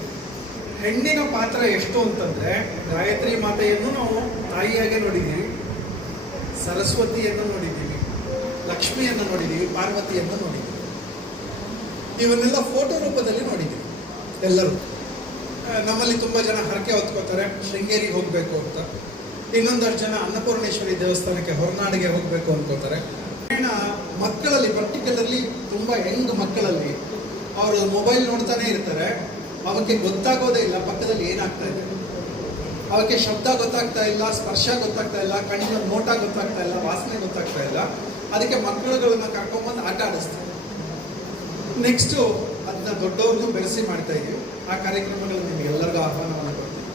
ಹೆಣ್ಣಿನ ಪಾತ್ರ ಎಷ್ಟು ಅಂತಂದರೆ, ಗಾಯತ್ರಿ ಮಾತೆಯನ್ನು ನಾವು ತಾಯಿಯಾಗೆ ನೋಡಿದ್ದೀವಿ, ಸರಸ್ವತಿಯನ್ನು ನೋಡಿದ್ದೀವಿ, ಲಕ್ಷ್ಮಿಯನ್ನು ನೋಡಿದ್ದೀವಿ, ಪಾರ್ವತಿಯನ್ನು ನೋಡಿದ್ದೀವಿ. ಇವನ್ನೆಲ್ಲ ಫೋಟೋ ರೂಪದಲ್ಲಿ ನೋಡಿದ್ದೀವಿ ಎಲ್ಲರೂ. ನಮ್ಮಲ್ಲಿ ತುಂಬ ಜನ ಹರಕೆ ಹೊತ್ಕೋತಾರೆ ಶೃಂಗೇರಿಗೆ ಹೋಗಬೇಕು ಅಂತ. ಇನ್ನೊಂದಷ್ಟು ಜನ ಅನ್ನಪೂರ್ಣೇಶ್ವರಿ ದೇವಸ್ಥಾನಕ್ಕೆ ಹೊರನಾಡಿಗೆ ಹೋಗಬೇಕು ಅನ್ಕೋತಾರೆ. ಮಕ್ಕಳಲ್ಲಿ ಪರ್ಟಿಕ್ಯುಲರ್ಲಿ ತುಂಬ ಯಂಗ್ ಮಕ್ಕಳಲ್ಲಿ ಅವರು ಮೊಬೈಲ್ ನೋಡ್ತಾನೆ ಇರ್ತಾರೆ. ಅವಕ್ಕೆ ಗೊತ್ತಾಗೋದೇ ಇಲ್ಲ ಪಕ್ಕದಲ್ಲಿ ಏನಾಗ್ತಾ ಇದೆ. ಅವಕ್ಕೆ ಶಬ್ದ ಗೊತ್ತಾಗ್ತಾ ಇಲ್ಲ, ಸ್ಪರ್ಶ ಗೊತ್ತಾಗ್ತಾ ಇಲ್ಲ, ಕಣ್ಣಿನ ನೋಟ ಗೊತ್ತಾಗ್ತಾ ಇಲ್ಲ, ವಾಸನೆ ಗೊತ್ತಾಗ್ತಾ ಇಲ್ಲ. ಅದಕ್ಕೆ ಮಕ್ಕಳುಗಳನ್ನ ಕರ್ಕೊಂಡ್ಬಂದು ಆಟ ಆಡಿಸ್ತಾರೆ. ನೆಕ್ಸ್ಟು ಅದನ್ನ ದೊಡ್ಡವ್ರನ್ನೂ ಬೆರೆಸಿ ಮಾಡ್ತಾ ಇದ್ದೀವಿ. ಆ ಕಾರ್ಯಕ್ರಮಗಳು ನಿಮಗೆಲ್ಲರಿಗೂ ಆಹ್ವಾನವನ್ನು ಕೊಡ್ತೀವಿ.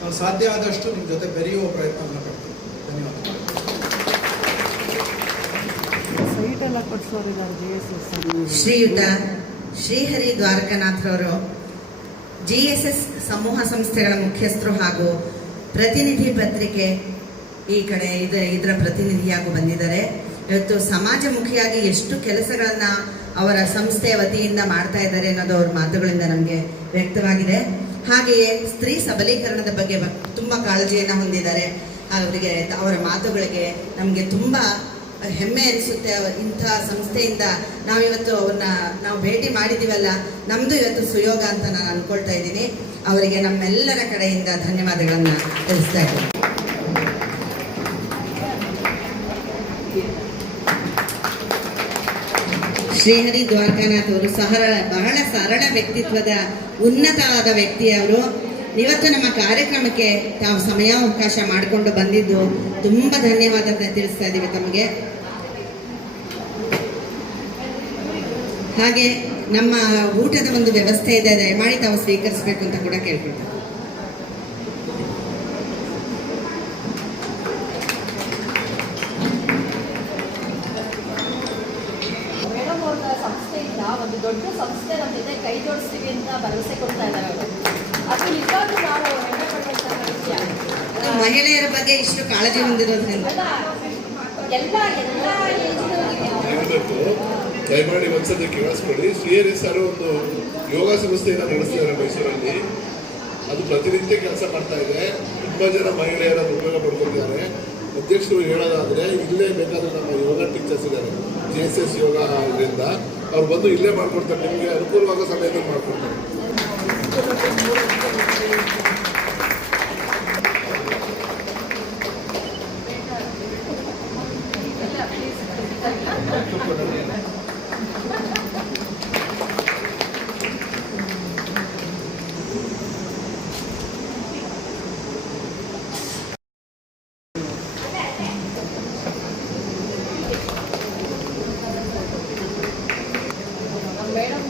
ನಾವು ಸಾಧ್ಯ ಆದಷ್ಟು ನಿಮ್ಮ ಜೊತೆ ಬೆರೆಯುವ ಪ್ರಯತ್ನವನ್ನು ಪಡ್ತೀವಿ. ಧನ್ಯವಾದಗಳು. ಶ್ರೀಯುತ ಶ್ರೀಹರಿ ದ್ವಾರಕನಾಥ್ರವರು GSS ಸಮೂಹ ಸಂಸ್ಥೆಗಳ ಮುಖ್ಯಸ್ಥರು ಹಾಗೂ ಪ್ರತಿನಿಧಿ ಪತ್ರಿಕೆ ಈ ಕಡೆ ಇದರ ಪ್ರತಿನಿಧಿಯಾಗಿ ಬಂದಿದ್ದಾರೆ. ಇವತ್ತು ಸಮಾಜಮುಖಿಯಾಗಿ ಎಷ್ಟು ಕೆಲಸಗಳನ್ನು ಅವರ ಸಂಸ್ಥೆಯ ವತಿಯಿಂದ ಮಾಡ್ತಾ ಇದ್ದಾರೆ ಅನ್ನೋದು ಅವ್ರ ಮಾತುಗಳಿಂದ ನಮಗೆ ವ್ಯಕ್ತವಾಗಿದೆ. ಹಾಗೆಯೇ ಸ್ತ್ರೀ ಸಬಲೀಕರಣದ ಬಗ್ಗೆ ತುಂಬ ಕಾಳಜಿಯನ್ನು ಹೊಂದಿದ್ದಾರೆ. ಅವರಿಗೆ ಅವರ ಮಾತುಗಳಿಗೆ ನಮಗೆ ತುಂಬ ಹೆಮ್ಮೆ ಅನಿಸುತ್ತೆ. ಇಂಥ ಸಂಸ್ಥೆಯಿಂದ ನಾವಿವತ್ತು ಅವ್ರನ್ನ ನಾವು ಭೇಟಿ ಮಾಡಿದ್ದೀವಲ್ಲ, ನಮ್ಮದು ಇವತ್ತು ಸುಯೋಗ ಅಂತ ನಾನು ಅಂದ್ಕೊಳ್ತಾ ಇದ್ದೀನಿ. ಅವರಿಗೆ ನಮ್ಮೆಲ್ಲರ ಕಡೆಯಿಂದ ಧನ್ಯವಾದಗಳನ್ನು ತಿಳಿಸ್ತಾ ಇದ್ದೀನಿ. ಶ್ರೀಹರಿ ದ್ವಾರಕಾನಾಥ್ ಅವರು ಬಹಳ ಸರಳ ವ್ಯಕ್ತಿತ್ವದ ಉನ್ನತವಾದ ವ್ಯಕ್ತಿ ಅವರು. ಇವತ್ತು ನಮ್ಮ ಕಾರ್ಯಕ್ರಮಕ್ಕೆ ತಾವು ಸಮಯಾವಕಾಶ ಮಾಡಿಕೊಂಡು ಬಂದಿದ್ದು ತುಂಬ ಧನ್ಯವಾದ ತಿಳಿಸ್ತಾ ಇದ್ದೀವಿ ತಮಗೆ. ಹಾಗೆ ನಮ್ಮ ಊಟದ ಒಂದು ವ್ಯವಸ್ಥೆ ಇದೆ, ದಯಮಾಡಿ ತಾವು ಸ್ವೀಕರಿಸಬೇಕು ಅಂತ ಕೂಡ ಕೇಳ್ಕೊಳ್ತಾರೆ. ಮೇಡಮ್ ಅವ್ರ ಸಂಸ್ಥೆಯಿಂದ ಒಂದು ದೊಡ್ಡ ಸಂಸ್ಥೆ ನಮ್ಮ ಜೊತೆ ಕೈ ಜೋಡಿಸ್ತೀವಿ ಅಂತ ಭರವಸೆ ಕೊಡ್ತಾ ಇದ್ದಾರೆ ಅವರು. ಅದು ನಿಜವಾಗ್ಲೂ ನಾವು ಹೆಮ್ಮೆ ಪಡುವಂತಹ ವಿಷಯ. ಮಹಿಳೆಯರ ಬಗ್ಗೆ ಇಷ್ಟು ಕಾಳಜಿ ಹೊಂದಿರೋದ್ರಿಂದ ಎಲ್ಲ ದಯಮಾಡಿ ಒಂದ್ಸತಿ ಕೇಳಿಸ್ಕೊಳ್ಳಿ. ಶ್ರೀಹರಿ ಸರ್ ಒಂದು ಯೋಗ ಸಂಸ್ಥೆಯನ್ನು ನಡೆಸ್ತಿದ್ದಾರೆ ಮೈಸೂರಲ್ಲಿ. ಅದು ಪ್ರತಿನಿತ್ಯ ಕೆಲಸ ಮಾಡ್ತಾ ಇದೆ. ತುಂಬ ಜನ ಮಹಿಳೆಯರನ್ನು ಉಪಯೋಗ ಪಡ್ಕೊಂಡಿದ್ದಾರೆ. ಅಧ್ಯಕ್ಷರು ಹೇಳೋದಾದರೆ ಇಲ್ಲೇ ಬೇಕಾದರೆ ನಮ್ಮ ಯೋಗ ಟೀಚರ್ಸ್ ಇದ್ದಾರೆ, GSS ಯೋಗ ಇದರಿಂದ ಅವ್ರು ಬಂದು ಇಲ್ಲೇ ಮಾಡ್ಕೊಡ್ತಾರೆ. ನಿಮಗೆ ಅನುಕೂಲವಾದ ಸಮಯದಲ್ಲಿ ಮಾಡ್ಕೊಡ್ತಾರೆ. ಮೇಡಮ್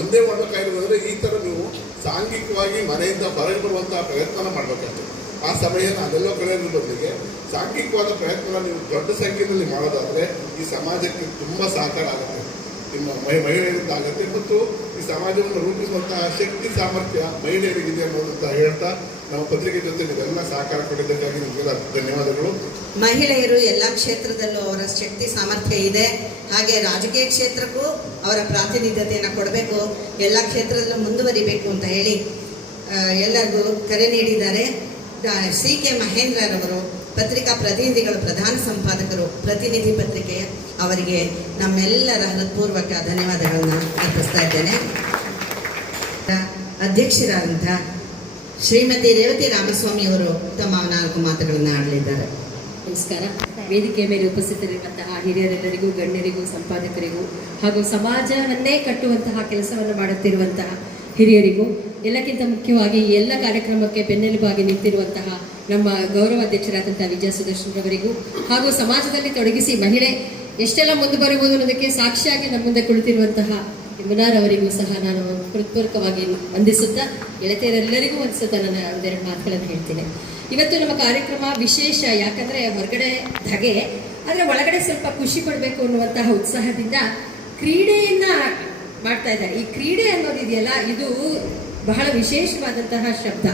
ಒಂದೇ ಮಾಡಬೇಕಾಗಿರೋದಂದ್ರೆ ಈ ಥರ ನೀವು ಸಾಂಘಿಕವಾಗಿ ಮನೆಯಿಂದ ಹೊರಗೆ ಬರುವಂತಹ ಪ್ರಯತ್ನ ಮಾಡಬೇಕಾಗ್ತದೆ. ಆ ಸಮಯನ ಅದೆಲ್ಲೋ ಕಳೆಯೋದ್ರ ಬದಲಿಗೆ ಸಾಂಘಿಕವಾದ ಪ್ರಯತ್ನ ನೀವು ದೊಡ್ಡ ಸಂಖ್ಯೆಯಲ್ಲಿ ಮಾಡೋದಾದರೆ ಈ ಸಮಾಜಕ್ಕೆ ತುಂಬ ಸಹಕಾರ ಆಗುತ್ತೆ, ನಿಮ್ಮ ಮಹಿಳೆಯರಿಂದ ಆಗುತ್ತೆ. ಮತ್ತು ಈ ಸಮಾಜವನ್ನು ರೂಪಿಸುವಂತಹ ಶಕ್ತಿ ಸಾಮರ್ಥ್ಯ ಮಹಿಳೆಯರಿಗಿದೆ ಅನ್ನೋದಂತ ಹೇಳ್ತಾ ನಮ್ಮ ಪತ್ರಿಕೆ ಜೊತೆ ನೀವೆಲ್ಲ ಸಹಕಾರ ಕೊಟ್ಟಿದ್ದಕ್ಕಾಗಿ ನಿಮಗೆಲ್ಲ ಧನ್ಯವಾದಗಳು. ಮಹಿಳೆಯರು ಎಲ್ಲ ಕ್ಷೇತ್ರದಲ್ಲೂ ಅವರ ಶಕ್ತಿ ಸಾಮರ್ಥ್ಯ ಇದೆ. ಹಾಗೆ ರಾಜಕೀಯ ಕ್ಷೇತ್ರಕ್ಕೂ ಅವರ ಪ್ರಾತಿನಿಧ್ಯತೆಯನ್ನು ಕೊಡಬೇಕು, ಎಲ್ಲ ಕ್ಷೇತ್ರದಲ್ಲೂ ಮುಂದುವರಿಬೇಕು ಅಂತ ಹೇಳಿ ಎಲ್ಲರಿಗೂ ಕರೆ ನೀಡಿದ್ದಾರೆ. CK ಮಹೇಂದ್ರರವರು ಪತ್ರಿಕಾ ಪ್ರತಿನಿಧಿಗಳು, ಪ್ರಧಾನ ಸಂಪಾದಕರು, ಪ್ರತಿನಿಧಿ ಪತ್ರಿಕೆಯ ಅವರಿಗೆ ನಮ್ಮೆಲ್ಲರ ಹೃತ್ಪೂರ್ವಕ ಧನ್ಯವಾದಗಳನ್ನು ಅರ್ಪಿಸ್ತಾ ಇದ್ದೇನೆ. ಅಧ್ಯಕ್ಷರಾದಂಥ ಶ್ರೀಮತಿ ರೇವತಿ ರಾಮಸ್ವಾಮಿ ಅವರು ತಮ್ಮ 4 ಮಾತುಗಳನ್ನು ಆಡಲಿದ್ದಾರೆ. ನಮಸ್ಕಾರ. ವೇದಿಕೆಯ ಮೇಲೆ ಉಪಸ್ಥಿತರಿರುವಂತಹ ಹಿರಿಯರೆಲ್ಲರಿಗೂ, ಗಣ್ಯರಿಗೂ, ಸಂಪಾದಕರಿಗೂ ಹಾಗೂ ಸಮಾಜವನ್ನೇ ಕಟ್ಟುವಂತಹ ಕೆಲಸವನ್ನು ಮಾಡುತ್ತಿರುವಂತಹ ಹಿರಿಯರಿಗೂ, ಎಲ್ಲಕ್ಕಿಂತ ಮುಖ್ಯವಾಗಿ ಈ ಎಲ್ಲ ಕಾರ್ಯಕ್ರಮಕ್ಕೆ ಬೆನ್ನೆಲುಬಾಗಿ ನಿಂತಿರುವಂತಹ ನಮ್ಮ ಗೌರವ ಅಧ್ಯಕ್ಷರಾದಂತಹ ವಿಜಯ ಸುದರ್ಶನ್ರವರಿಗೂ ಹಾಗೂ ಸಮಾಜದಲ್ಲಿ ತೊಡಗಿಸಿ ಮಹಿಳೆ ಎಷ್ಟೆಲ್ಲ ಮುಂದೆ ಬರಬಹುದು ಅನ್ನೋದಕ್ಕೆ ಸಾಕ್ಷಿಯಾಗಿ ನಮ್ಮ ಮುಂದೆ ಕುಳಿತಿರುವಂತಹ ಮುನಾರ್ ಅವರಿಗೂ ಸಹ ನಾನು ಹೃತ್ಪೂರ್ವಕವಾಗಿ ವಂದಿಸುತ್ತಾ ಗೆಳತಿಯರೆಲ್ಲರಿಗೂ ಒಂದ್ಸತ ನನ್ನ ಒಂದೆರಡು ಮಾತುಗಳನ್ನು ಹೇಳ್ತೀನಿ. ಇವತ್ತು ನಮ್ಮ ಕಾರ್ಯಕ್ರಮ ವಿಶೇಷ, ಯಾಕಂದರೆ ಹೊರಗಡೆ ಧಗೆ ಆದರೆ ಒಳಗಡೆ ಸ್ವಲ್ಪ ಖುಷಿ ಪಡಬೇಕು ಅನ್ನುವಂತಹ ಉತ್ಸಾಹದಿಂದ ಕ್ರೀಡೆಯನ್ನು ಮಾಡ್ತಾ ಇದ್ದಾರೆ. ಈ ಕ್ರೀಡೆ ಅನ್ನೋದಿದೆಯಲ್ಲ, ಇದು ಬಹಳ ವಿಶೇಷವಾದಂತಹ ಶಬ್ದ.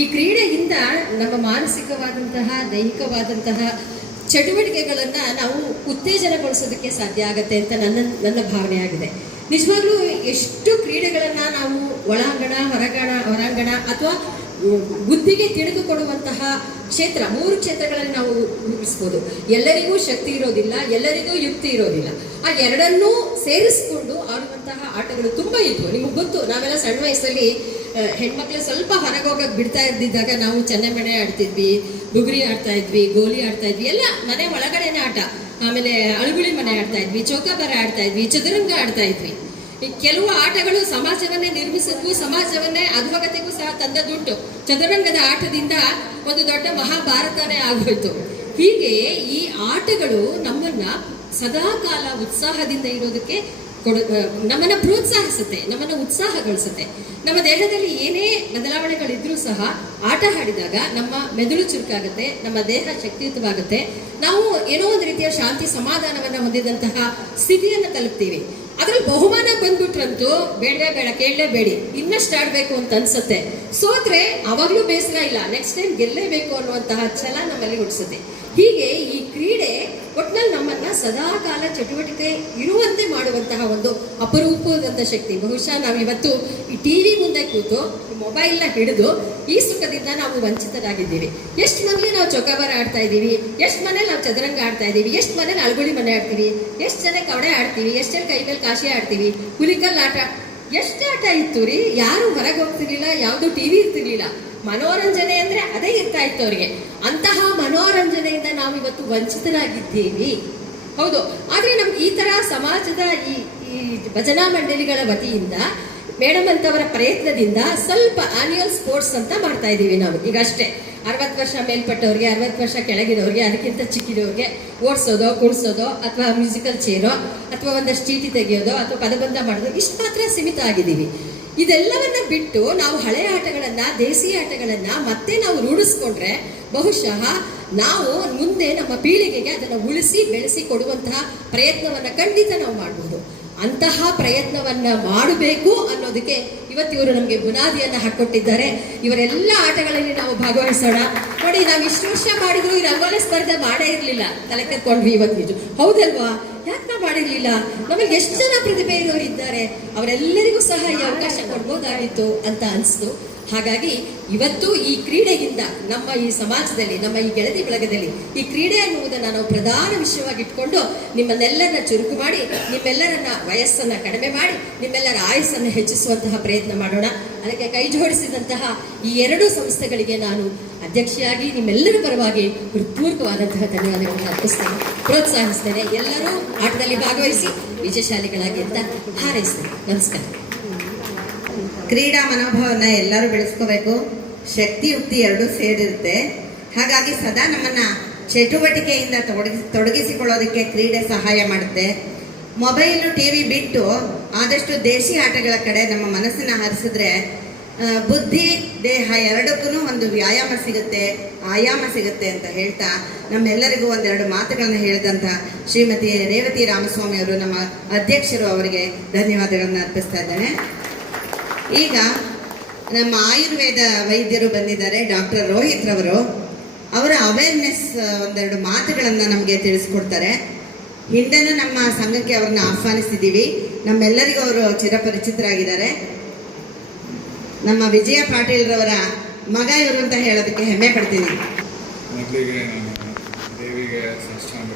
ಈ ಕ್ರೀಡೆಯಿಂದ ನಮ್ಮ ಮಾನಸಿಕವಾದಂತಹ ದೈಹಿಕವಾದಂತಹ ಚಟುವಟಿಕೆಗಳನ್ನು ನಾವು ಉತ್ತೇಜನಗೊಳಿಸೋದಕ್ಕೆ ಸಾಧ್ಯ ಆಗುತ್ತೆ ಅಂತ ನನ್ನ ಭಾವನೆಯಾಗಿದೆ. ನಿಜವಾಗ್ಲೂ ಎಷ್ಟು ಕ್ರೀಡೆಗಳನ್ನು ನಾವು ಒಳಾಂಗಣ ಹೊರಾಂಗಣ ಅಥವಾ ಬುದ್ಧಿಗೆ ತಿಳಿದುಕೊಡುವಂತಹ ಕ್ಷೇತ್ರ, 3 ಕ್ಷೇತ್ರಗಳಲ್ಲಿ ನಾವು ರೂಪಿಸ್ಬೋದು. ಎಲ್ಲರಿಗೂ ಶಕ್ತಿ ಇರೋದಿಲ್ಲ, ಎಲ್ಲರಿಗೂ ಯುಕ್ತಿ ಇರೋದಿಲ್ಲ. ಆ ಎರಡನ್ನೂ ಸೇರಿಸ್ಕೊಂಡು ಆಡುವಂತಹ ಆಟಗಳು ತುಂಬ ಇದ್ವು. ನಿಮಗೆ ಗೊತ್ತು, ನಾವೆಲ್ಲ ಸಣ್ಣ ವಯಸ್ಸಲ್ಲಿ ಹೆಣ್ಮಕ್ಳು ಸ್ವಲ್ಪ ಹೊರಗೆ ಹೋಗಕ್ಕೆ ಬಿಡ್ತಾ ಇದ್ದಿದ್ದಾಗ ನಾವು ಚೆನ್ನೆಮಣೆ ಆಡ್ತಿದ್ವಿ, ಬುಗುರಿ ಆಡ್ತಾ ಇದ್ವಿ, ಗೋಲಿ ಆಡ್ತಾ ಇದ್ವಿ, ಎಲ್ಲ ಮನೆ ಒಳಗಡೆನೇ ಆಟ. ಆಮೇಲೆ ಅಳುಗುಳಿ ಮನೆ ಆಡ್ತಾ ಇದ್ವಿ, ಚೌಕಾಬಾರ ಆಡ್ತಾ ಇದ್ವಿ, ಚದುರಂಗ ಆಡ್ತಾ ಇದ್ವಿ. ಈ ಕೆಲವು ಆಟಗಳು ಸಮಾಜವನ್ನೇ ನಿರ್ಮಿಸಿದ್ವು, ಸಮಾಜವನ್ನೇ ಅಧೋಗತಿಗೂ ಸಹ ತಂದದುಂಟು. ಚದುರಂಗದ ಆಟದಿಂದ ಒಂದು ದೊಡ್ಡ ಮಹಾಭಾರತನೇ ಆಗೋಯ್ತು. ಹೀಗೆ ಈ ಆಟಗಳು ನಮ್ಮನ್ನ ಸದಾಕಾಲ ಉತ್ಸಾಹದಿಂದ ಇರೋದಕ್ಕೆ ನಮ್ಮನ್ನು ಪ್ರೋತ್ಸಾಹಿಸುತ್ತೆ, ನಮ್ಮನ್ನು ಉತ್ಸಾಹಗೊಳಿಸುತ್ತೆ. ನಮ್ಮ ದೇಹದಲ್ಲಿ ಏನೇ ಬದಲಾವಣೆಗಳಿದ್ರೂ ಸಹ ಆಟ ಆಡಿದಾಗ ನಮ್ಮ ಮೆದುಳು ಚುರುಕಾಗುತ್ತೆ, ನಮ್ಮ ದೇಹ ಶಕ್ತಿಯುತವಾಗುತ್ತೆ. ನಾವು ಏನೋ ಒಂದು ರೀತಿಯ ಶಾಂತಿ ಸಮಾಧಾನವನ್ನು ಹೊಂದಿದಂತಹ ಸ್ಥಿತಿಯನ್ನು ತಲುಪ್ತೀವಿ. ಅದ್ರಲ್ಲಿ ಬಹುಮಾನ ಬಂದ್ಬಿಟ್ರಂತೂ ಬೇಡವೇ ಬೇಡ, ಕೇಳಲೇಬೇಡಿ, ಇನ್ನಷ್ಟು ಆಡಬೇಕು ಅಂತ ಅನ್ಸುತ್ತೆ. ಸೋತ್ರೆ ಅವಾಗಲೂ ಬೇಸರ ಇಲ್ಲ, ನೆಕ್ಸ್ಟ್ ಟೈಮ್ ಗೆಲ್ಲೇಬೇಕು ಅನ್ನುವಂತಹ ಛಲ ನಮ್ಮಲ್ಲಿ ಹುಟ್ಟಿಸುತ್ತೆ. ಹೀಗೆ ಈ ಕ್ರೀಡೆ ಒಟ್ಟಿನಲ್ಲಿ ನಮ್ಮನ್ನ ಸದಾಕಾಲ ಚಟುವಟಿಕೆ ಇರುವಂತೆ ಮಾಡುವಂತಹ ಒಂದು ಅಪರೂಪವಾದಂಥ ಶಕ್ತಿ. ಬಹುಶಃ ನಾವು ಇವತ್ತು ಈ ಟಿವಿ ಮುಂದೆ ಕೂತು ಮೊಬೈಲ್ನ ಹಿಡಿದು ಈ ಸುಖದಿಂದ ನಾವು ವಂಚಿತರಾಗಿದ್ದೀವಿ. ಎಷ್ಟು ಮನೇಲಿ ನಾವು ಚೌಕಾಬಾರ ಆಡ್ತಾ ಇದ್ದೀವಿ, ಎಷ್ಟು ಮನೇಲಿ ನಾವು ಚದುರಂಗ ಆಡ್ತಾ ಇದ್ದೀವಿ, ಎಷ್ಟು ಮನೇಲಿ ಅಳ್ಗುಳಿ ಮನೆ ಆಡ್ತೀವಿ, ಎಷ್ಟು ಜನ ಕವಡೆ ಆಡ್ತೀವಿ, ಎಷ್ಟು ಜನ ಕೈ ಮೇಲೆ ಕಾಶಿ ಆಡ್ತೀವಿ, ಹುಲಿಕಲ್ ಆಟ, ಎಷ್ಟು ಆಟ ಇತ್ತು ರೀ. ಯಾರು ಹೊರಗೆ ಹೋಗ್ತಿರ್ಲಿಲ್ಲ, ಯಾವುದು ಟಿವಿ ಇರ್ತಿರ್ಲಿಲ್ಲ. ಮನೋರಂಜನೆ ಅಂದ್ರೆ ಅದೇ ಇರ್ತಾ ಇತ್ತು ಅವರಿಗೆ. ಅಂತಹ ಮನೋರಂಜನೆಯಿಂದ ನಾವು ಇವತ್ತು ವಂಚಿತರಾಗಿದ್ದೀವಿ. ಹೌದು, ಆದ್ರೆ ನಮ್ಗೆ ಈ ತರ ಸಮಾಜದ ಈ ಭಜನಾ ಮಂಡಳಿಗಳ ವತಿಯಿಂದ ಮೇಡಮ್ ಅಂತವರ ಪ್ರಯತ್ನದಿಂದ ಸ್ವಲ್ಪ ಆನ್ಯುವಲ್ ಸ್ಪೋರ್ಟ್ಸ್ ಅಂತ ಮಾಡ್ತಾ ಇದ್ದೀವಿ ನಾವು. ಈಗ ಅಷ್ಟೇ 60 ವರ್ಷ ಮೇಲ್ಪಟ್ಟವ್ರಿಗೆ, 60 ವರ್ಷ ಕೆಳಗಿರೋರಿಗೆ, ಅದಕ್ಕಿಂತ ಚಿಕ್ಕಿರೋರಿಗೆ ಓಡಿಸೋದೋ, ಕುಣಿಸೋದೋ, ಅಥವಾ ಮ್ಯೂಸಿಕಲ್ ಚೇರೋ, ಅಥವಾ ಒಂದಷ್ಟು ಚೀಟಿ ತೆಗೆಯೋದೋ, ಅಥವಾ ಪದಬಂಧ ಮಾಡೋದು, ಇಷ್ಟು ಮಾತ್ರ ಸೀಮಿತ ಆಗಿದ್ದೀವಿ. ಇದೆಲ್ಲವನ್ನ ಬಿಟ್ಟು ನಾವು ಹಳೆ ಆಟಗಳನ್ನ, ದೇಸಿ ಆಟಗಳನ್ನ ಮತ್ತೆ ನಾವು ರೂಢಿಸ್ಕೊಂಡ್ರೆ ಬಹುಶಃ ನಾವು ಮುಂದೆ ನಮ್ಮ ಪೀಳಿಗೆಗೆ ಅದನ್ನು ಉಳಿಸಿ ಬೆಳೆಸಿ ಕೊಡುವಂತಹ ಪ್ರಯತ್ನವನ್ನ ಖಂಡಿತ ನಾವು ಮಾಡಬಹುದು. ಅಂತಹ ಪ್ರಯತ್ನವನ್ನ ಮಾಡಬೇಕು ಅನ್ನೋದಕ್ಕೆ ಇವತ್ತಿವರು ನಮಗೆ ಬುನಾದಿಯನ್ನ ಹಾಕೊಟ್ಟಿದ್ದಾರೆ. ಇವರೆಲ್ಲ ಆಟಗಳಲ್ಲಿ ನಾವು ಭಾಗವಹಿಸೋಣ. ನೋಡಿ, ನಾವು ಇಷ್ಟು ವರ್ಷ ಮಾಡಿದ್ರು ಈ ರಂಗೋಲಿ ಸ್ಪರ್ಧೆ ಮಾಡೇ ಇರಲಿಲ್ಲ, ತಲೆ ಕೆತ್ಕೊಂಡ್ವಿ ಇವತ್ತು. ನಿಜ ಹೌದಲ್ವಾ? ಯಾಕೆ ನಾವು ಮಾಡಿರ್ಲಿಲ್ಲ? ನಮಗೆ ಎಷ್ಟು ಜನ ಪ್ರತಿಭೆ ಇರೋರು ಇದ್ದಾರೆ, ಅವರೆಲ್ಲರಿಗೂ ಸಹ ಈ ಅವಕಾಶ ಕೊಡ್ಬೋದಾಗಿತ್ತು ಅಂತ ಅನಿಸ್ತು. ಹಾಗಾಗಿ ಇವತ್ತು ಈ ಕ್ರೀಡೆಯಿಂದ ನಮ್ಮ ಈ ಸಮಾಜದಲ್ಲಿ, ನಮ್ಮ ಈ ಗೆಳತಿ ಬಳಗದಲ್ಲಿ ಈ ಕ್ರೀಡೆ ಅನ್ನುವುದನ್ನು ನಾವು ಪ್ರಧಾನ ವಿಷಯವಾಗಿ ಇಟ್ಕೊಂಡು ನಿಮ್ಮನ್ನೆಲ್ಲರನ್ನ ಚುರುಕು ಮಾಡಿ, ನಿಮ್ಮೆಲ್ಲರನ್ನ ವಯಸ್ಸನ್ನ ಕಡಿಮೆ ಮಾಡಿ, ನಿಮ್ಮೆಲ್ಲರ ಆಯಸ್ಸನ್ನು ಹೆಚ್ಚಿಸುವಂತಹ ಪ್ರಯತ್ನ ಮಾಡೋಣ. ಅದಕ್ಕೆ ಕೈ ಜೋಡಿಸಿದಂತಹ ಈ 2 ಸಂಸ್ಥೆಗಳಿಗೆ ನಾನು ಅಧ್ಯಕ್ಷೆಯಾಗಿ ನಿಮ್ಮೆಲ್ಲರ ಪರವಾಗಿ ಹೃತ್ಪೂರ್ವಕವಾದಂತಹ ಧನ್ಯವಾದಗಳನ್ನು ಅರ್ಪಿಸ್ತೇನೆ, ಪ್ರೋತ್ಸಾಹಿಸ್ತೇನೆ. ಎಲ್ಲರೂ ಆಟದಲ್ಲಿ ಭಾಗವಹಿಸಿ ವಿಜಯಶಾಲಿಗಳಾಗಿ ಅಂತ ಹಾರೈಸ್ತೇನೆ. ನಮಸ್ಕಾರ. ಕ್ರೀಡಾ ಮನೋಭಾವನ ಎಲ್ಲರೂ ಬೆಳೆಸ್ಕೋಬೇಕು. ಶಕ್ತಿ ಯುಕ್ತಿ ಎರಡೂ ಸೇರಿರುತ್ತೆ. ಹಾಗಾಗಿ ಸದಾ ನಮ್ಮನ್ನ ಚಟುವಟಿಕೆಯಿಂದ ತೊಡಗಿಸಿಕೊಳ್ಳೋದಕ್ಕೆ ಕ್ರೀಡೆ ಸಹಾಯ ಮಾಡುತ್ತೆ. ಮೊಬೈಲು, ಟಿವಿ ಬಿಟ್ಟು ಆದಷ್ಟು ದೇಶಿ ಆಟಗಳ ಕಡೆ ನಮ್ಮ ಮನಸ್ಸನ್ನ ಹರಿಸಿದ್ರೆ ಬುದ್ಧಿ, ದೇಹ ಎರಡಕ್ಕೂ ಒಂದು ವ್ಯಾಯಾಮ ಸಿಗುತ್ತೆ, ಆಯಾಮ ಸಿಗುತ್ತೆ ಅಂತ ಹೇಳ್ತಾ ನಮ್ಮೆಲ್ಲರಿಗೂ ಒಂದೆರಡು ಮಾತುಗಳನ್ನ ಹೇಳಿದಂಥ ಶ್ರೀಮತಿ ರೇವತಿ ರಾಮಸ್ವಾಮಿ ಅವರು, ನಮ್ಮ ಅಧ್ಯಕ್ಷರು, ಅವರಿಗೆ ಧನ್ಯವಾದಗಳನ್ನ ಅರ್ಪಿಸ್ತಾ ಇದ್ದೇನೆ. ಈಗ ನಮ್ಮ ಆಯುರ್ವೇದ ವೈದ್ಯರು ಬಂದಿದ್ದಾರೆ, ಡಾಕ್ಟರ್ ರೋಹಿತ್ ರವರು. ಅವರ ಅವೇರ್ನೆಸ್ ಒಂದೆರಡು ಮಾತುಗಳನ್ನು ನಮಗೆ ತಿಳಿಸ್ಕೊಡ್ತಾರೆ. ಹಿಂದೆನೂ ನಮ್ಮ ಸಂಘಕ್ಕೆ ಅವ್ರನ್ನ ಆಹ್ವಾನಿಸಿದ್ದೀವಿ. ನಮ್ಮೆಲ್ಲರಿಗೂ ಅವರು ಚಿರಪರಿಚಿತರಾಗಿದ್ದಾರೆ. ನಮ್ಮ ವಿಜಯ ಪಾಟೀಲ್ ರವರ ಮಗ ಇವರು ಅಂತ ಹೇಳೋದಕ್ಕೆ ಹೆಮ್ಮೆ ಪಡ್ತೀನಿ. ಮೊದಲಿಗೆ ನಾನು ದೇವಿಗೆ ಸಾಷ್ಟಾಂಗ